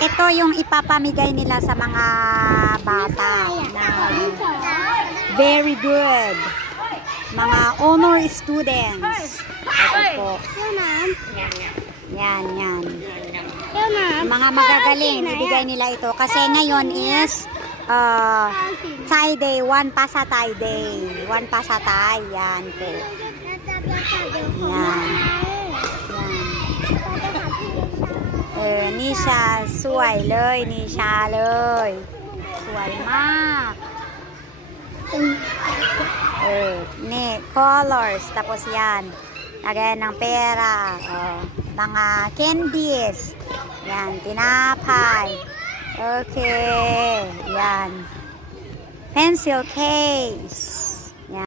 Ito yung ipapamigay nila sa mga bata na very good. Mga honor students. Ito po. Yan. Mga magagaling, ibigay nila ito. Kasi ngayon is Thai Day, one pasatay day. One pasatay, yan po. Yan. Ni siya สวยเลยนิชาเลยสวยมากนี่ colors tapos yan lagyan ng pera mga candies yan tinapay okay yan pencil case